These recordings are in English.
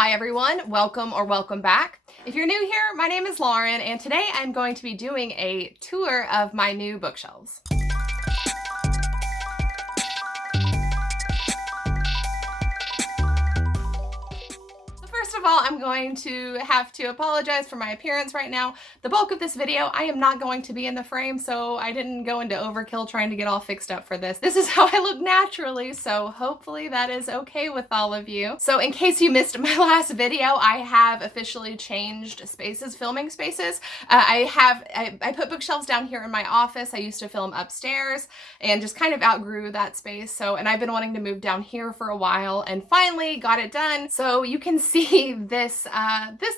Hi everyone, welcome or welcome back. If you're new here, my name is Lauren and today I'm going to be doing a tour of my new bookshelves. First of all, I'm going to have to apologize for my appearance right now. The bulk of this video, I am not going to be in the frame, so I didn't go into overkill trying to get all fixed up for this. This is how I look naturally, so hopefully that is okay with all of you. So in case you missed my last video, I have officially changed spaces, filming spaces. I put bookshelves down here in my office. I used to film upstairs and just kind of outgrew that space. And I've been wanting to move down here for a while and finally got it done. So you can see this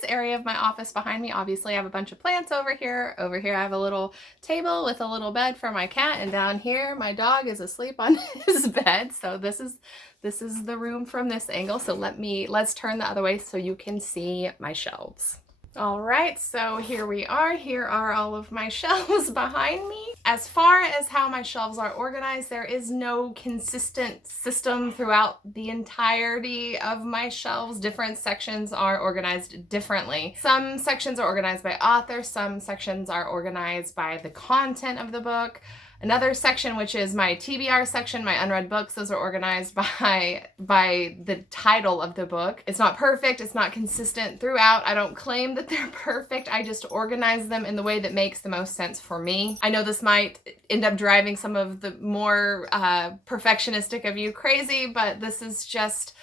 area of my office behind me. Obviously I have a bunch of plants over here. Over here I have a little table with a little bed for my cat, and down here my dog is asleep on his bed. So this is the room from this angle. So let's turn the other way so you can see my shelves. All right, so here we are. Here are all of my shelves behind me. As far as how my shelves are organized, there is no consistent system throughout the entirety of my shelves. Different sections are organized differently. Some sections are organized by author, some sections are organized by the content of the book. Another section, which is my TBR section, my unread books, those are organized by the title of the book. It's not perfect, it's not consistent throughout. I don't claim that they're perfect, I just organize them in the way that makes the most sense for me. I know this might end up driving some of the more perfectionistic of you crazy, but this is just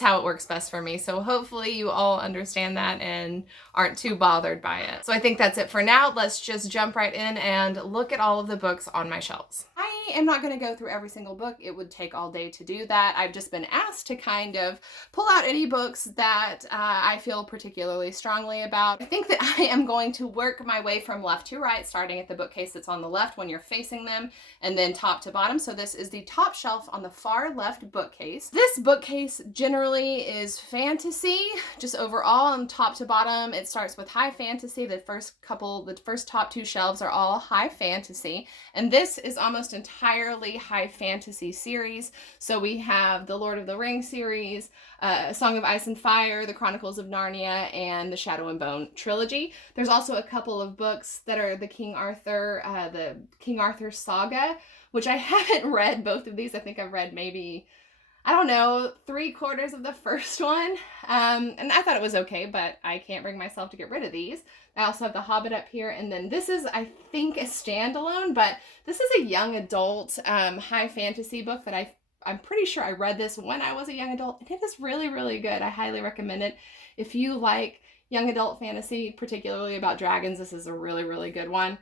how it works best for me. So hopefully you all understand that and aren't too bothered by it. So I think that's it for now. Let's just jump right in and look at all of the books on my shelves. I am not going to go through every single book. It would take all day to do that. I've just been asked to kind of pull out any books that I feel particularly strongly about. I think that I am going to work my way from left to right, starting at the bookcase that's on the left when you're facing them, and then top to bottom. So this is the top shelf on the far left bookcase. This bookcase generally is fantasy, just overall on top to bottom. It starts with high fantasy. The first top two shelves are all high fantasy, and this is almost entirely high fantasy series. So we have the Lord of the Rings series, A Song of Ice and Fire, The Chronicles of Narnia, and the Shadow and Bone trilogy. There's also a couple of books that are the King Arthur saga, which I haven't read both of these. I think I've read maybe, I don't know, 3/4 of the first one. And I thought it was okay, but I can't bring myself to get rid of these. I also have The Hobbit up here, and then this is, I think, a standalone, but this is a young adult high fantasy book that I'm pretty sure I read this when I was a young adult, and it is really, really good. I highly recommend it. If you like young adult fantasy, particularly about dragons, this is a really, really good one.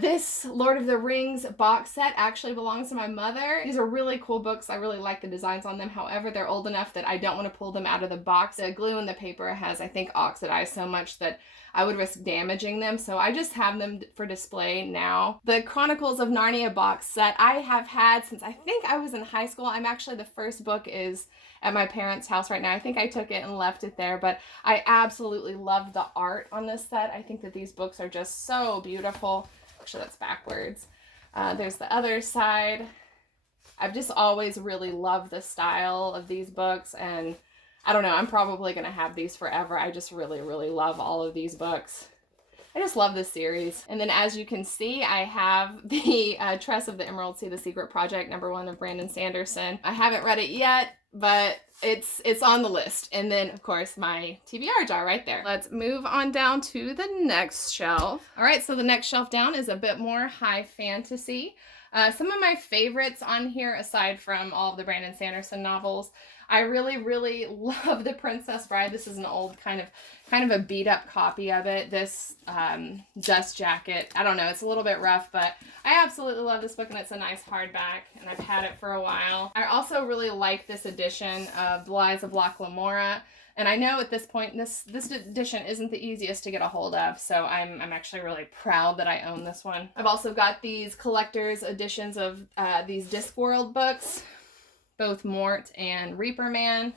This Lord of the Rings box set actually belongs to my mother. These are really cool books. I really like the designs on them. However, they're old enough that I don't want to pull them out of the box. The glue in the paper has, I think, oxidized so much that I would risk damaging them, so I just have them for display now. The Chronicles of Narnia box set I have had since I think I was in high school. The first book is at my parents' house right now. I think I took it and left it there, but I absolutely love the art on this set. I think that these books are just so beautiful. Actually, that's backwards. There's the other side. I've just always really loved the style of these books, and I don't know, I'm probably going to have these forever. I just really, really love all of these books. I just love this series. And then as you can see, I have the Tress of the Emerald Sea, The Secret Project, #1 of Brandon Sanderson. I haven't read it yet, but it's on the list. And then, of course, my TBR jar right there. Let's move on down to the next shelf. All right, so the next shelf down is a bit more high fantasy. Some of my favorites on here, aside from all of the Brandon Sanderson novels, I really, really love The Princess Bride. This is an old kind of a beat up copy of it. This dust jacket, I don't know, it's a little bit rough, but I absolutely love this book, and it's a nice hardback, and I've had it for a while. I also really like this edition of The Lies of Locke Lamora. And I know at this point, this edition isn't the easiest to get a hold of, so I'm actually really proud that I own this one. I've also got these collector's editions of these Discworld books, both Mort and Reaper Man.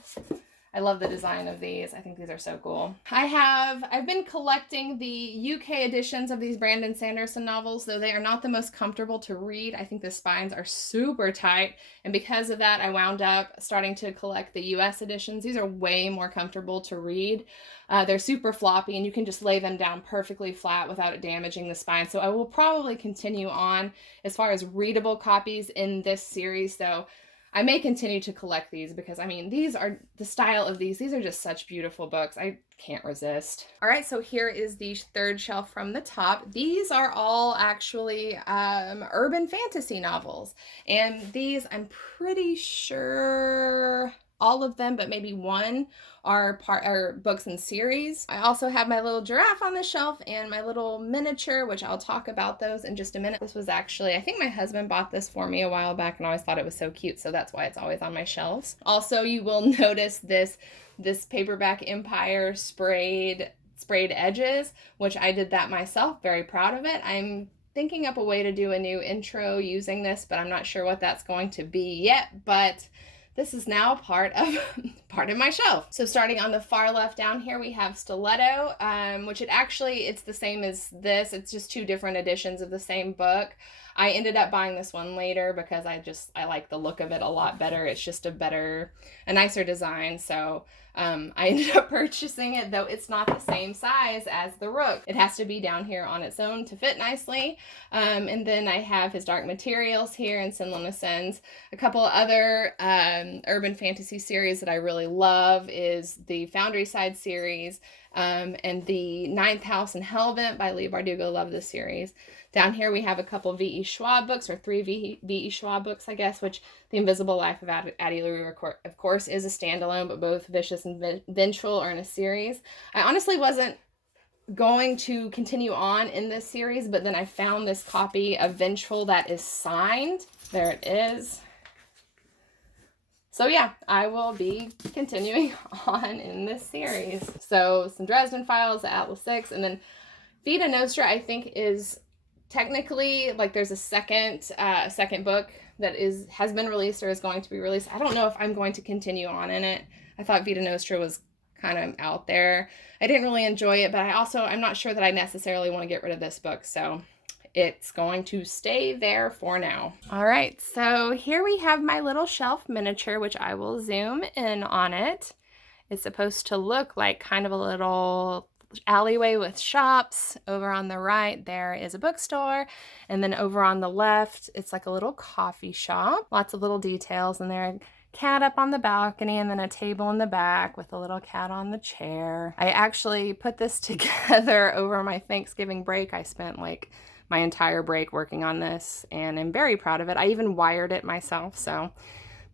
I love the design of these. I think these are so cool. I've been collecting the UK editions of these Brandon Sanderson novels, though they are not the most comfortable to read. I think the spines are super tight, and because of that, I wound up starting to collect the US editions. These are way more comfortable to read. They're super floppy, and you can just lay them down perfectly flat without it damaging the spine. So I will probably continue on as far as readable copies in this series, though. I may continue to collect these because, I mean, these are the style of these are just such beautiful books. I can't resist. All right, so here is the third shelf from the top. These are all actually urban fantasy novels. And these, I'm pretty sure all of them, but maybe one, are books in series. I also have my little giraffe on the shelf and my little miniature, which I'll talk about those in just a minute. This was actually, I think my husband bought this for me a while back, and I always thought it was so cute, so that's why it's always on my shelves. Also, you will notice this paperback Empire sprayed edges, which I did that myself. Very proud of it. I'm thinking up a way to do a new intro using this, but I'm not sure what that's going to be yet, but this is now part of my shelf. So starting on the far left down here, we have Stiletto, which it's the same as this. It's just two different editions of the same book. I ended up buying this one later because I like the look of it a lot better. It's just a nicer design. So I ended up purchasing it, though it's not the same size as the Rook. It has to be down here on its own to fit nicely. And then I have his Dark Materials here and Sinlin Ascends. A couple other urban fantasy series that I really love is the Foundry Side series and the Ninth House and Hellvent by Leigh Bardugo. Love this series. Down here we have a couple V.E. Schwab books, or three V.E. Schwab books, I guess, which The Invisible Life of Addie LaRue, of course, is a standalone, but both Vicious and Vengeful are in a series. I honestly wasn't going to continue on in this series, but then I found this copy of Vengeful that is signed. There it is. So yeah, I will be continuing on in this series. So some Dresden Files, the Atlas 6, and then Vita Nostra, I think, is technically, like, there's a second book that has been released or is going to be released. I don't know if I'm going to continue on in it. I thought Vita Nostra was kind of out there. I didn't really enjoy it, but I'm not sure that I necessarily want to get rid of this book, so it's going to stay there for now. All right, so here we have my little shelf miniature, which I will zoom in on it. It's supposed to look like kind of a little alleyway with shops. Over on the right there is a bookstore, and then over on the left it's like a little coffee shop. Lots of little details in there. Cat up on the balcony, and then a table in the back with a little cat on the chair. I actually put this together over my Thanksgiving break. I spent like my entire break working on this, and I'm very proud of it. I even wired it myself, so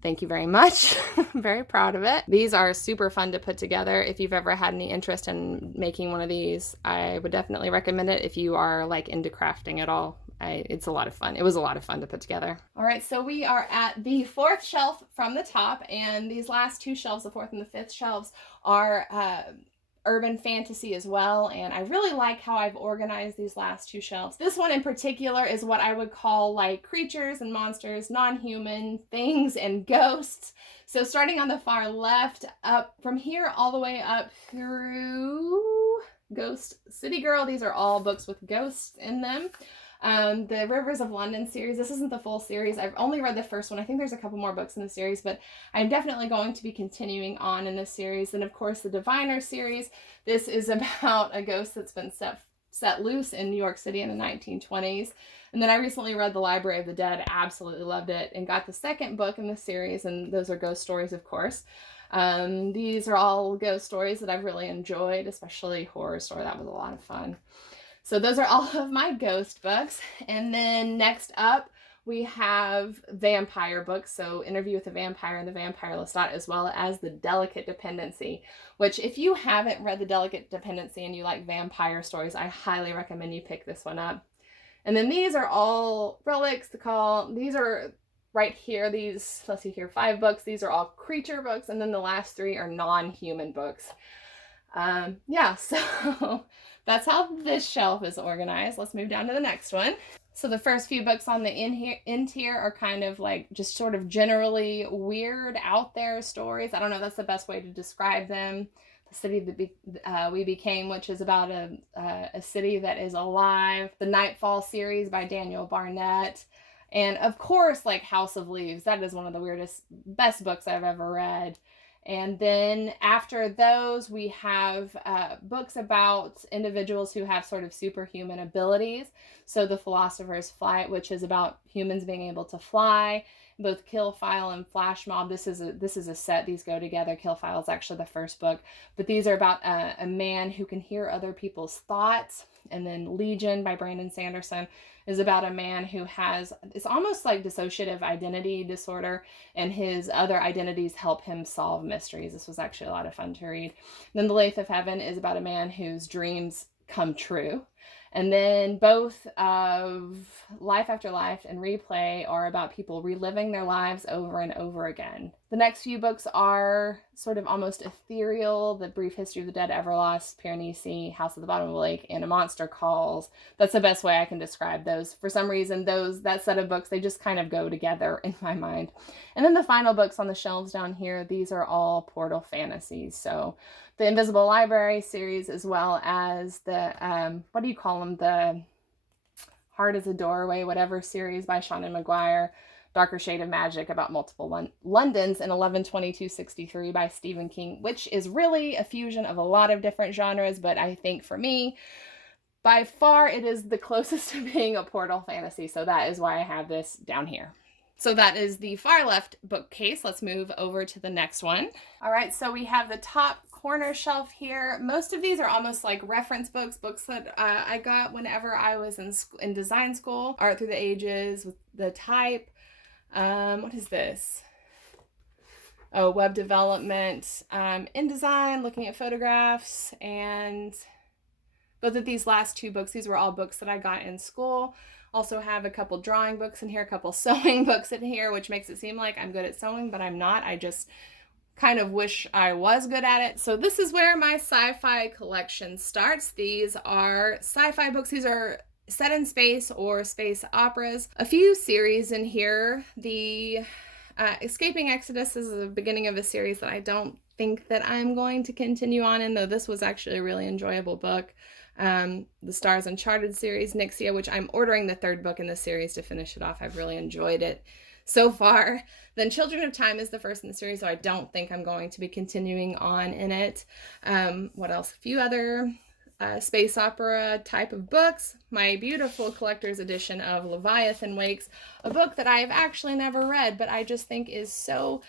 thank you very much. I'm very proud of it. These are super fun to put together. If you've ever had any interest in making one of these, I would definitely recommend it if you are like into crafting at all. It's a lot of fun. It was a lot of fun to put together. All right, so we are at the fourth shelf from the top, and these last two shelves, the fourth and the fifth shelves, are urban fantasy as well, and I really like how I've organized these last two shelves. This one in particular is what I would call like creatures and monsters, non-human things and ghosts. So starting on the far left, up from here all the way up through Ghost City Girl. These are all books with ghosts in them. The Rivers of London series, this isn't the full series. I've only read the first one. I think there's a couple more books in the series, but I'm definitely going to be continuing on in this series. And of course, the Diviner series. This is about a ghost that's been set loose in New York City in the 1920s. And then I recently read The Library of the Dead, absolutely loved it, and got the second book in the series, and those are ghost stories, of course. These are all ghost stories that I've really enjoyed, especially Horror Story. That was a lot of fun. So those are all of my ghost books. And then next up, we have vampire books. So Interview with a Vampire and The Vampire Lestat, as well as The Delicate Dependency, which if you haven't read The Delicate Dependency and you like vampire stories, I highly recommend you pick this one up. And then these are all relics to call. These are right here. These, let's see here, 5 books. These are all creature books. And then the last 3 are non-human books. Yeah, so that's how this shelf is organized. Let's move down to the next one. So the first few books on the end here are kind of like just sort of generally weird, out there stories. I don't know if that's the best way to describe them. The City That We Became, which is about a city that is alive. The Nightfall series by Daniel Barnett. And of course, like House of Leaves. That is one of the best books I've ever read. And then after those, we have books about individuals who have sort of superhuman abilities. So The Philosopher's Flight, which is about humans being able to fly. Both Kill File and Flash Mob. This is a set. These go together. Kill File is actually the first book. But these are about a man who can hear other people's thoughts. And then Legion by Brandon Sanderson is about a man who has, it's almost like dissociative identity disorder, and his other identities help him solve mysteries. This was actually a lot of fun to read. Then The Lathe of Heaven is about a man whose dreams come true. And then both of Life After Life and Replay are about people reliving their lives over and over again. The next few books are sort of almost ethereal: The Brief History of the Dead Everlost, Piranesi, House at the Bottom of the Lake, and A Monster Calls. That's the best way I can describe those. For some reason, that set of books, they just kind of go together in my mind. And then the final books on the shelves down here, these are all Portal fantasies. So the Invisible Library series, as well as the, what do you call them? The Heart is a Doorway, whatever series by Seanan McGuire. Darker Shade of Magic about multiple Londons, and 11/22/63 by Stephen King, which is really a fusion of a lot of different genres, but I think for me, by far, it is the closest to being a Portal fantasy, so that is why I have this down here. So that is the far left bookcase. Let's move over to the next one. All right, so we have the top corner shelf here. Most of these are almost like reference books that I got whenever I was in design school. Art Through the Ages, with the type. What is this? Oh, web development, InDesign, looking at photographs, and both of these last two books, these were all books that I got in school. Also have a couple drawing books in here, a couple sewing books in here, which makes it seem like I'm good at sewing, but I'm not. I just kind of wish I was good at it. So this is where my sci-fi collection starts. These are sci-fi books. These are set in space or space operas. A few series in here. The Escaping Exodus is the beginning of a series that I don't think that I'm going to continue on in, though this was actually a really enjoyable book. The Stars Uncharted series, Nixia, which I'm ordering the third book in the series to finish it off. I've really enjoyed it so far. Then Children of Time is the first in the series, so I don't think I'm going to be continuing on in it. What else? A few other space opera type of books. My beautiful collector's edition of Leviathan Wakes, a book that I have actually never read, but I just think is so,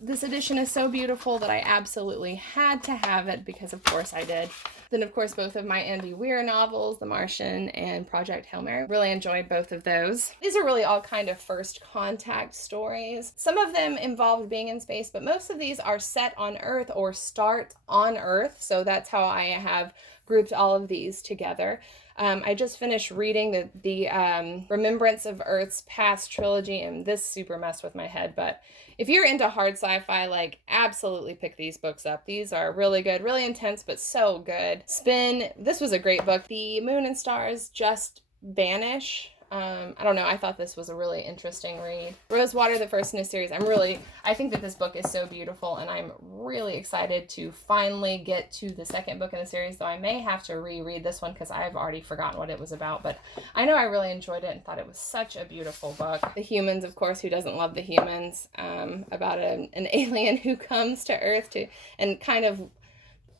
this edition is so beautiful that I absolutely had to have it, because of course I did. Then of course both of my Andy Weir novels, The Martian and Project Hail Mary. Really enjoyed both of those. These are really all kind of first contact stories. Some of them involved being in space, but most of these are set on Earth or start on Earth, so that's how I have grouped all of these together. I just finished reading the Remembrance of Earth's Past trilogy, and this super messed with my head, but if you're into hard sci-fi, like, absolutely pick these books up. These are really good, really intense, but so good. Spin, this was a great book. The Moon and Stars Just Vanish. I don't know, I thought this was a really interesting read. Rosewater, the first in a series. I think that this book is so beautiful, and I'm really excited to finally get to the second book in the series, though I may have to reread this one because I've already forgotten what it was about, but I know I really enjoyed it and thought it was such a beautiful book. The Humans, of course, who doesn't love The Humans, about an alien who comes to Earth and kind of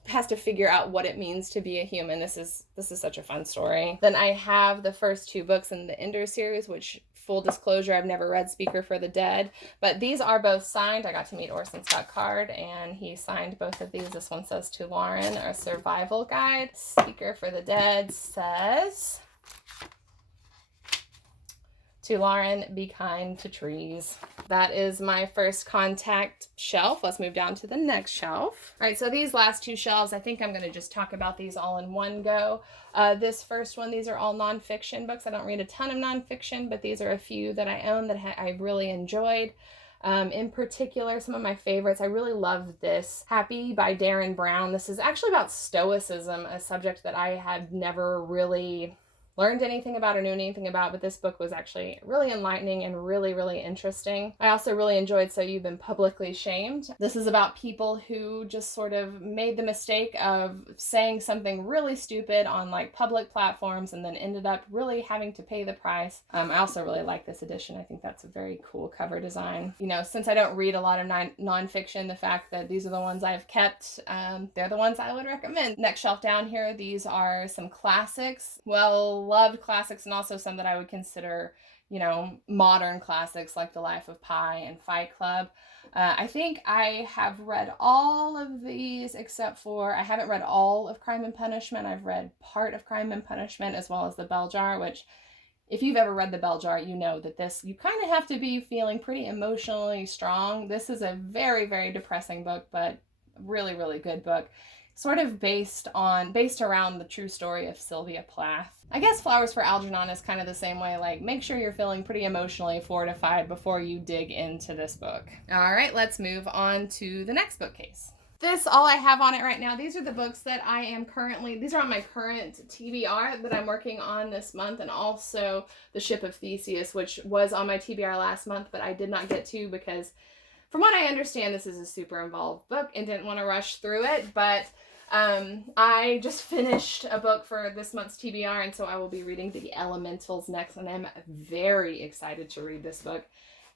has to figure out what it means to be a human. This is such a fun story. Then I have the first two books in the Ender series, which, full disclosure, I've never read Speaker for the Dead, but these are both signed. I got to meet Orson Scott Card, and he signed both of these. This one says To Lauren, a survival guide. Speaker for the Dead says, To Lauren, be kind to trees. That is my first contact shelf. Let's move down to the next shelf. All right, so these last two shelves, I think I'm going to just talk about these all in one go. This first one, these are all nonfiction books. I don't read a ton of nonfiction, but these are a few that I own that I really enjoyed. In particular, some of my favorites, I really love this, Happy by Darren Brown. This is actually about stoicism, a subject that I had never really learned anything about or knew anything about, but this book was actually really enlightening and really, really interesting. I also really enjoyed So You've Been Publicly Shamed. This is about people who just sort of made the mistake of saying something really stupid on like public platforms and then ended up really having to pay the price. I also really like this edition. I think that's a very cool cover design. You know, since I don't read a lot of nonfiction, the fact that these are the ones I've kept, they're the ones I would recommend. Next shelf down here, these are some classics, well-loved classics, and also some that I would consider, you know, modern classics like The Life of Pi and Fight Club. I think I have read all of these except for, I haven't read all of Crime and Punishment. I've read part of Crime and Punishment as well as The Bell Jar, which if you've ever read The Bell Jar, you know that this, you kind of have to be feeling pretty emotionally strong. This is a very, very depressing book, but really, really good book. Sort of based around the true story of Sylvia Plath. I guess Flowers for Algernon is kind of the same way, like make sure you're feeling pretty emotionally fortified before you dig into this book. All right, let's move on to the next bookcase. This, all I have on it right now, these are the books that I am currently, these are on my current TBR that I'm working on this month, and also The Ship of Theseus, which was on my TBR last month, but I did not get to because from what I understand, this is a super involved book and didn't want to rush through it, but I just finished a book for this month's TBR, and so I will be reading The Elementals next, and I'm very excited to read this book.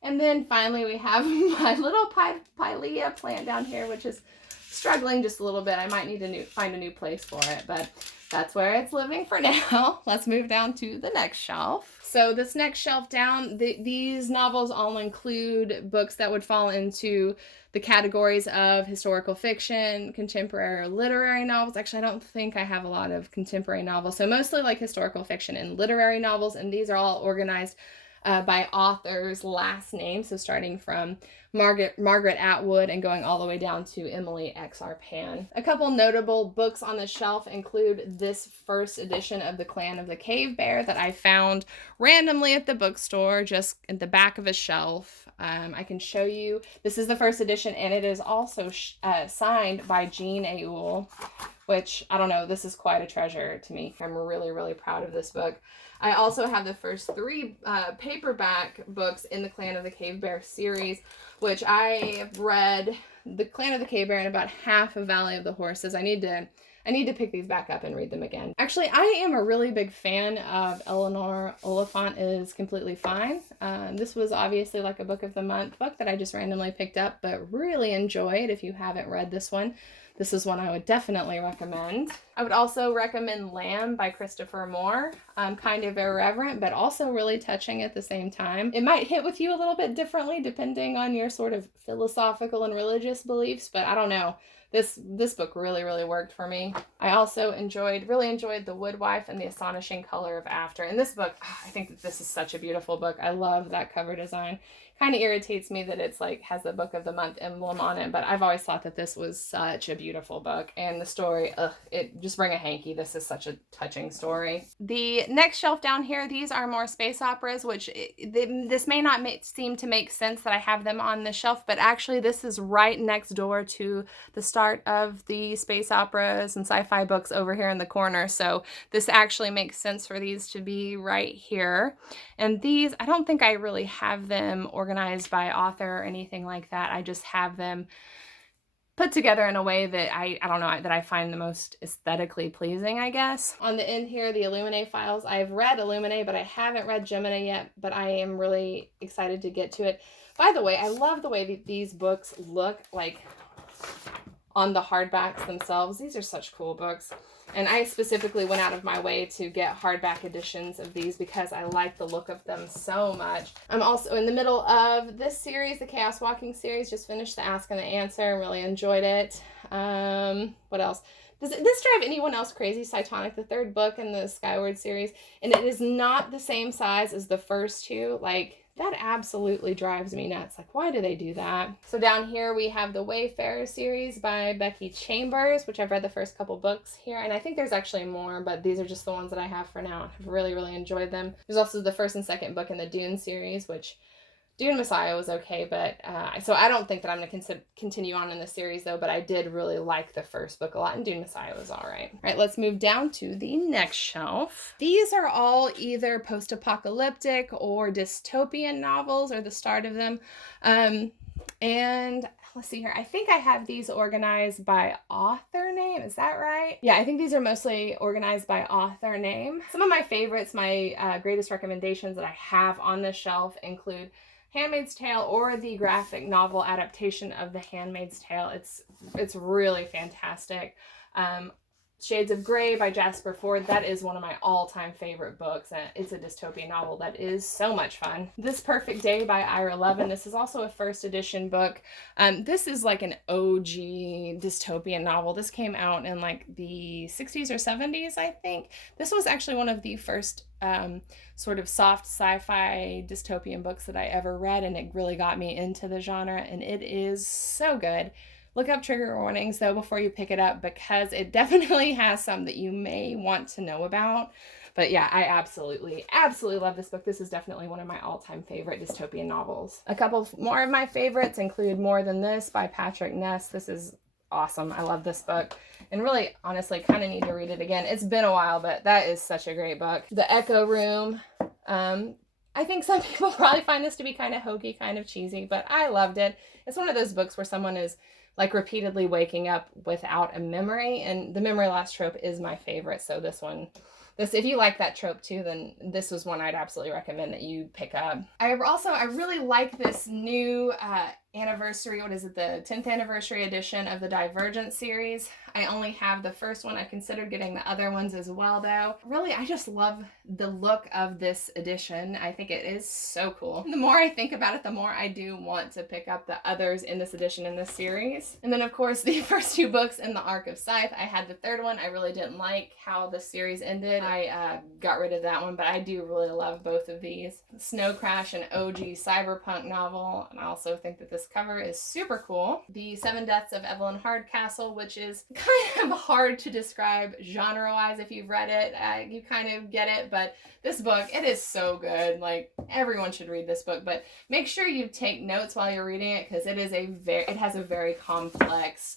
And then finally we have my little Pilea plant down here, which is struggling just a little bit. I might need to find a new place for it, but that's where it's living for now. Let's move down to the next shelf. So this next shelf down, these novels all include books that would fall into the categories of historical fiction, contemporary or literary novels. Actually, I don't think I have a lot of contemporary novels, so mostly like historical fiction and literary novels, and these are all organized by author's last name, so starting from Margaret Atwood and going all the way down to Emily X. Arpan. A couple notable books on the shelf include this first edition of The Clan of the Cave Bear that I found randomly at the bookstore, just at the back of a shelf. I can show you. This is the first edition, and it is also signed by Jean Aoul, which, I don't know, this is quite a treasure to me. I'm really, really proud of this book. I also have the first 3 paperback books in the Clan of the Cave Bear series, which I have read the Clan of the Cave Bear and about half of Valley of the Horses. I need to pick these back up and read them again. Actually, I am a really big fan of Eleanor Oliphant is Completely Fine. This was obviously like a book of the month book that I just randomly picked up, but really enjoyed. If you haven't read this one, this is one I would definitely recommend. I would also recommend Lamb by Christopher Moore. Kind of irreverent, but also really touching at the same time. It might hit with you a little bit differently depending on your sort of philosophical and religious beliefs, but I don't know. This book really, really worked for me. I also really enjoyed The Woodwife and The Astonishing Color of After. And this book, I think that this is such a beautiful book. I love that cover design. Kind of irritates me that it's like has the book of the month emblem on it, but I've always thought that this was such a beautiful book, and the story, it just bring a hanky. This is such a touching story. The next shelf down here, these are more space operas, which this may not seem to make sense that I have them on the shelf, but actually this is right next door to the start of the space operas and sci-fi books over here in the corner, so this actually makes sense for these to be right here. And these, I don't think I really have them organized by author or anything like that. I just have them put together in a way that I don't know, that I find the most aesthetically pleasing, I guess. On the end here, the Illuminae files. I've read Illuminae, but I haven't read Gemini yet, but I am really excited to get to it. By the way, I love the way that these books look like on the hardbacks themselves. These are such cool books. And I specifically went out of my way to get hardback editions of these because I like the look of them so much. I'm also in the middle of this series, the Chaos Walking series. Just finished the Ask and the Answer and really enjoyed it. What else? Does this drive anyone else crazy? Cytonic, the 3rd book in the Skyward series. And it is not the same size as the first 2. Like, that absolutely drives me nuts. Like, why do they do that? So down here we have the Wayfarer series by Becky Chambers, which I've read the first couple books here. And I think there's actually more, but these are just the ones that I have for now. I've really, really enjoyed them. There's also the 1st and 2nd book in the Dune series, which Dune Messiah was okay, but so I don't think that I'm going to continue on in the series though, but I did really like the first book a lot, and Dune Messiah was all right. All right, let's move down to the next shelf. These are all either post-apocalyptic or dystopian novels, or the start of them. And let's see here. I think I have these organized by author name. Is that right? Yeah, I think these are mostly organized by author name. Some of my favorites, my greatest recommendations that I have on this shelf include Handmaid's Tale, or the graphic novel adaptation of The Handmaid's Tale. It's really fantastic. Shades of Grey by Jasper Fforde, that is one of my all-time favorite books, and it's a dystopian novel that is so much fun. This Perfect Day by Ira Levin, this is also a first edition book. This is like an OG dystopian novel. This came out in like the 60s or 70s, I think. This was actually one of the first sort of soft sci-fi dystopian books that I ever read, and it really got me into the genre, and it is so good. Look up trigger warnings though before you pick it up, because it definitely has some that you may want to know about. But yeah, I absolutely love this book. This is definitely one of my all-time favorite dystopian novels. A couple more of my favorites include More Than This by Patrick Ness. This is awesome. I love this book, and really, honestly, kind of need to read it again. It's been a while, but that is such a great book. The Echo Room. I think some people probably find this to be kind of hokey, kind of cheesy, but I loved it. It's one of those books where someone is like repeatedly waking up without a memory, and the memory loss trope is my favorite. So if you like that trope too, then this was one I'd absolutely recommend that you pick up. I really like this new anniversary, what is it, the 10th anniversary edition of the Divergent series. I only have the first one. I've considered getting the other ones as well though. Really, I just love the look of this edition. I think it is so cool. The more I think about it, the more I do want to pick up the others in this edition in this series. And then of course the first two books in the arc of Scythe. I had the third one. I really didn't like how the series ended. I got rid of that one, but I do really love both of these. Snow Crash, an OG cyberpunk novel, and I also think that this cover is super cool. The Seven Deaths of Evelyn Hardcastle, which is kind of hard to describe genre-wise. If you've read it, you kind of get it, but this book, it is so good. Like, everyone should read this book, but make sure you take notes while you're reading it, because it has a very complex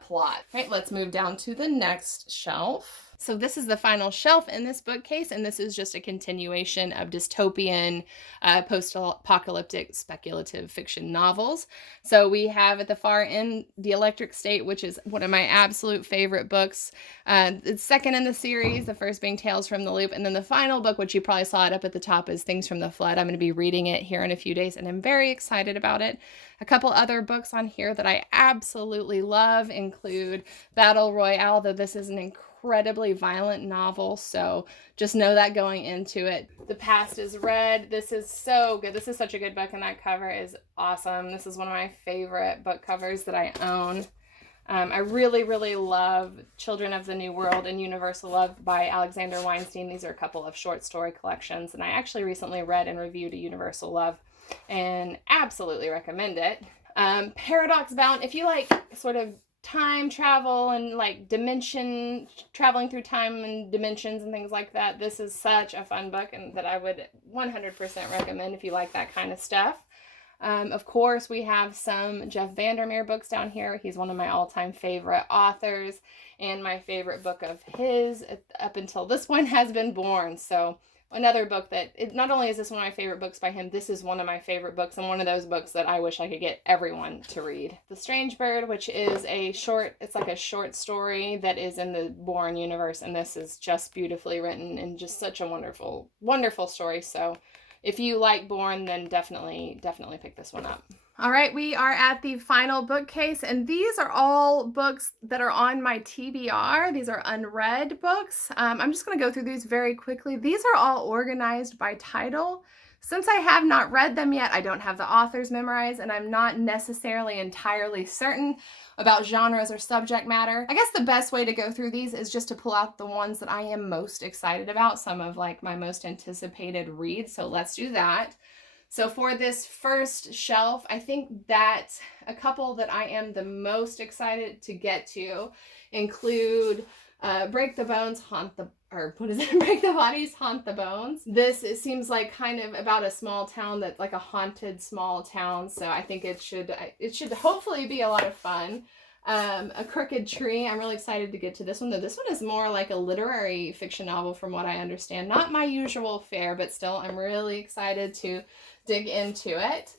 plot. Right, let's move down to the next shelf. So this is the final shelf in this bookcase, and this is just a continuation of dystopian, post-apocalyptic speculative fiction novels. So we have at the far end, The Electric State, which is one of my absolute favorite books. It's second in the series, the first being Tales from the Loop, and then the final book, which you probably saw it up at the top, is Things from the Flood. I'm going to be reading it here in a few days, and I'm very excited about it. A couple other books on here that I absolutely love include Battle Royale, though this is an incredibly violent novel, so just know that going into it. The Past is Red. This is so good. This is such a good book, and that cover is awesome. This is one of my favorite book covers that I own. I really love Children of the New World and Universal Love by Alexander Weinstein. These are a couple of short story collections, and I actually recently read and reviewed a Universal Love and absolutely recommend it. Paradox Bound, if you like sort of time travel and like traveling through time and dimensions and things like that, this is such a fun book, and that I would 100% recommend if you like that kind of stuff. Of course, we have some Jeff Vandermeer books down here. He's one of my all-time favorite authors, and my favorite book of his up until this point has been Born. So another book that, not only is this one of my favorite books by him, this is one of my favorite books, and one of those books that I wish I could get everyone to read. The Strange Bird, which is it's like a short story that is in the Bourne universe, and this is just beautifully written and just such a wonderful, wonderful story. So if you like Bourne, then definitely pick this one up. All right, we are at the final bookcase, and these are all books that are on my TBR. These are unread books. I'm just going to go through these very quickly. These are all organized by title. Since I have not read them yet, I don't have the authors memorized, and I'm not necessarily entirely certain about genres or subject matter. I guess the best way to go through these is just to pull out the ones that I am most excited about, some of like my most anticipated reads. So let's do that. So for this first shelf, I think that a couple that I am the most excited to get to include Break the bones, haunt the, or what is it? Break the bodies, haunt the bones. This, it seems like kind of about a small town that's like a haunted small town. So I think it should hopefully be a lot of fun. A Crooked Tree. I'm really excited to get to this one, though. This one is more like a literary fiction novel from what I understand. Not my usual fare, but still I'm really excited to dig into it.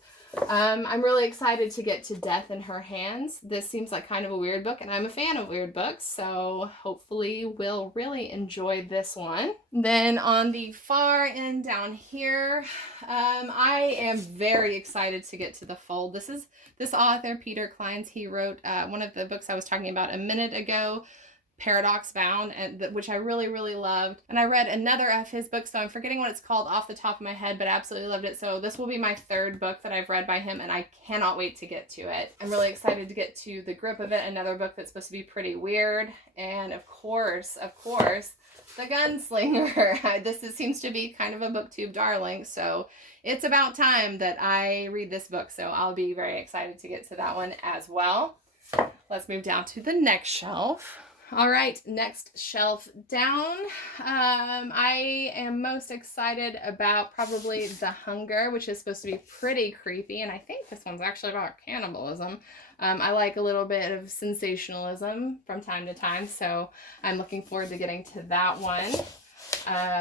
I'm really excited to get to Death in Her Hands. This seems like kind of a weird book, and I'm a fan of weird books, so hopefully we'll really enjoy this one. Then on the far end down here, I am very excited to get to The Fold. This author, Peter Clines, he wrote one of the books I was talking about a minute ago, Paradox Bound, and which I really, really loved. And I read another of his books, so I'm forgetting what it's called off the top of my head, but absolutely loved it. So this will be my third book that I've read by him, and I cannot wait to get to it. I'm really excited to get to The Grip of It, another book that's supposed to be pretty weird. And of course, The Gunslinger. This seems to be kind of a booktube darling, so it's about time that I read this book. So I'll be very excited to get to that one as well. Let's move down to the next shelf. All right, next shelf down. I am most excited about probably The Hunger, which is supposed to be pretty creepy, and I think this one's actually about cannibalism. I like a little bit of sensationalism from time to time, so I'm looking forward to getting to that one.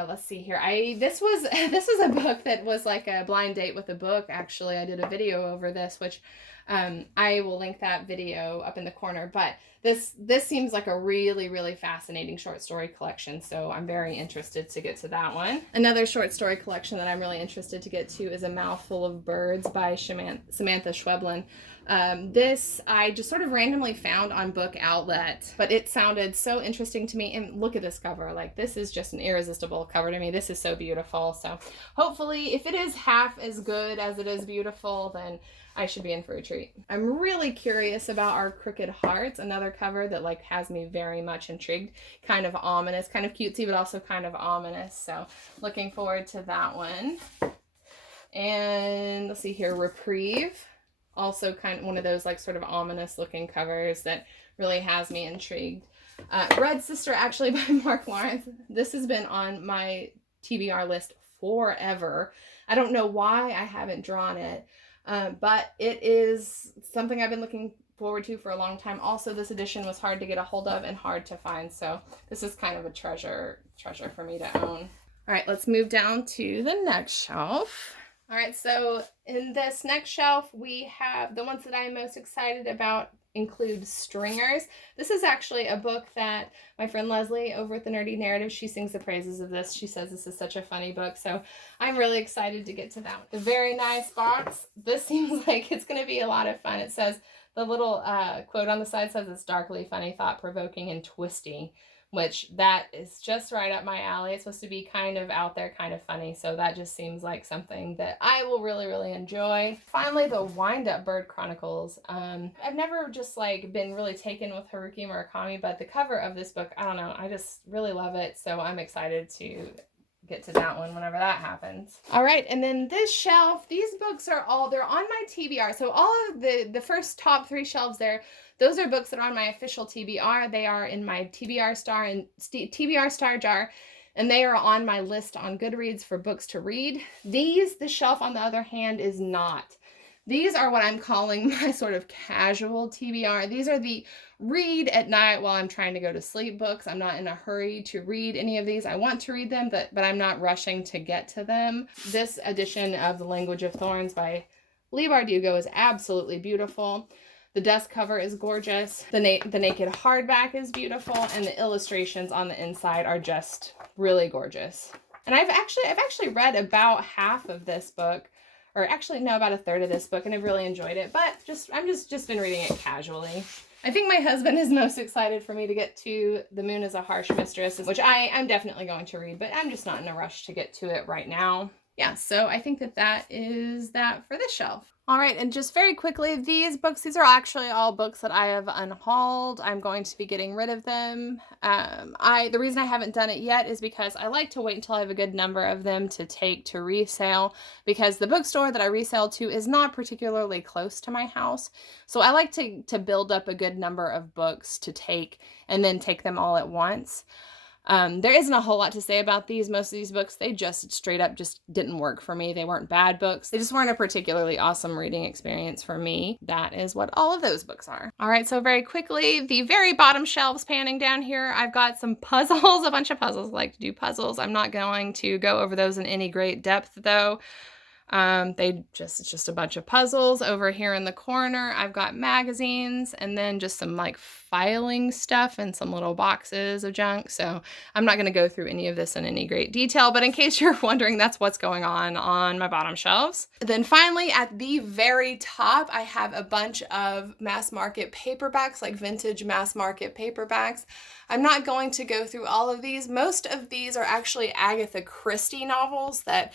Let's see here. This was a book that was like a blind date with a book. Actually, I did a video over this, which I will link that video up in the corner. But this seems like a really, really fascinating short story collection, so I'm very interested to get to that one. Another short story collection that I'm really interested to get to is A Mouthful of Birds by Samantha Schweblin. This I just sort of randomly found on Book Outlet, but it sounded so interesting to me. And look at this cover. Like, this is just an irresistible cover to me. This is so beautiful. So hopefully, if it is half as good as it is beautiful, then I should be in for a treat. I'm really curious about Our Crooked Hearts, another cover that like has me very much intrigued. Kind of ominous, kind of cutesy, but also kind of ominous. So looking forward to that one. And let's see here, Reprieve. Also kind of one of those like sort of ominous looking covers that really has me intrigued. Red Sister, actually, by Mark Lawrence. This has been on my TBR list forever. I don't know why I haven't drawn it. But it is something I've been looking forward to for a long time. Also, this edition was hard to get a hold of and hard to find, so this is kind of a treasure for me to own. All right, let's move down to the next shelf. All right, so in this next shelf, we have the ones that I'm most excited about include Stringers. This is actually a book that my friend Leslie over at The Nerdy Narrative, she sings the praises of this. She says this is such a funny book, so I'm really excited to get to that one. A very nice box. This seems like it's going to be a lot of fun. It says, the little quote on the side says it's darkly funny, thought-provoking, and twisty, which that is just right up my alley. It's supposed to be kind of out there, kind of funny, so that just seems like something that I will really, really enjoy. Finally, the Wind-Up Bird Chronicles. I've never just like been really taken with Haruki Murakami, but the cover of this book, I don't know, I just really love it, so I'm excited to get to that one whenever that happens. All right, and then this shelf, these books are they're on my TBR, so all of the first top 3 shelves there, those are books that are on my official TBR. They are in my TBR Star jar, and they are on my list on Goodreads for books to read. This shelf, on the other hand, is not. These are what I'm calling my sort of casual TBR. These are the read at night while I'm trying to go to sleep books. I'm not in a hurry to read any of these. I want to read them, but I'm not rushing to get to them. This edition of The Language of Thorns by Leigh Bardugo is absolutely beautiful. The dust cover is gorgeous. The naked hardback is beautiful, and the illustrations on the inside are just really gorgeous. And I've actually read about half of this book, or actually no, about a third of this book, and I've really enjoyed it. But I'm just been reading it casually. I think my husband is most excited for me to get to The Moon is a Harsh Mistress, which I'm definitely going to read, but I'm just not in a rush to get to it right now. yeah, so I think that that is that for this shelf. All right, and just very quickly, these books, these are actually all books that I have unhauled. I'm going to be getting rid of them. The reason I haven't done it yet is because I like to wait until I have a good number of them to take to resale, because the bookstore that I resell to is not particularly close to my house. So I like to build up a good number of books to take and then take them all at once. There isn't a whole lot to say about these. Most of these books, they just straight up just didn't work for me. They weren't bad books. They just weren't a particularly awesome reading experience for me. That is what all of those books are. All right, so very quickly, the very bottom shelves panning down here, I've got some puzzles, a bunch of puzzles. I like to do puzzles. I'm not going to go over those in any great depth though. It's just a bunch of puzzles. Over here in the corner, I've got magazines and then just some like filing stuff and some little boxes of junk. So I'm not going to go through any of this in any great detail, but in case you're wondering, that's what's going on my bottom shelves. Then finally, at the very top, I have a bunch of mass market paperbacks, like vintage mass market paperbacks. I'm not going to go through all of these. Most of these are actually Agatha Christie novels that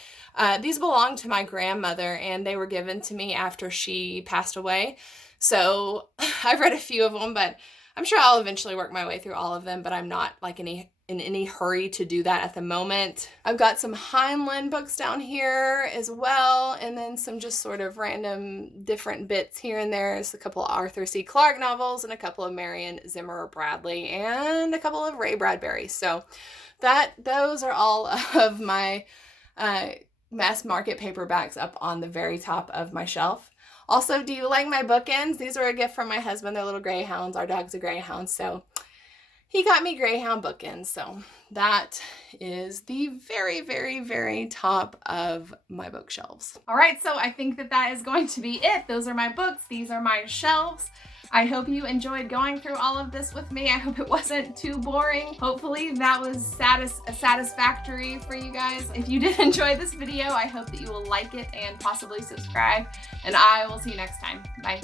these belong to my grandmother, and they were given to me after she passed away. So I've read a few of them, but I'm sure I'll eventually work my way through all of them, but I'm not like in any hurry to do that at the moment. I've got some Heinlein books down here as well, and then some just sort of random different bits here and there. There's a couple of Arthur C. Clarke novels and a couple of Marion Zimmer Bradley and a couple of Ray Bradbury. So those are all of my mass market paperbacks up on the very top of my shelf. Also, do you like my bookends? These are a gift from my husband. They're little greyhounds. Our dog's a greyhound, so he got me greyhound bookends. So that is the very, very, very top of my bookshelves. All right, so I think that that is going to be it. Those are my books. These are my shelves. I hope you enjoyed going through all of this with me. I hope it wasn't too boring. Hopefully that was satisfactory for you guys. If you did enjoy this video, I hope that you will like it and possibly subscribe, and I will see you next time. Bye.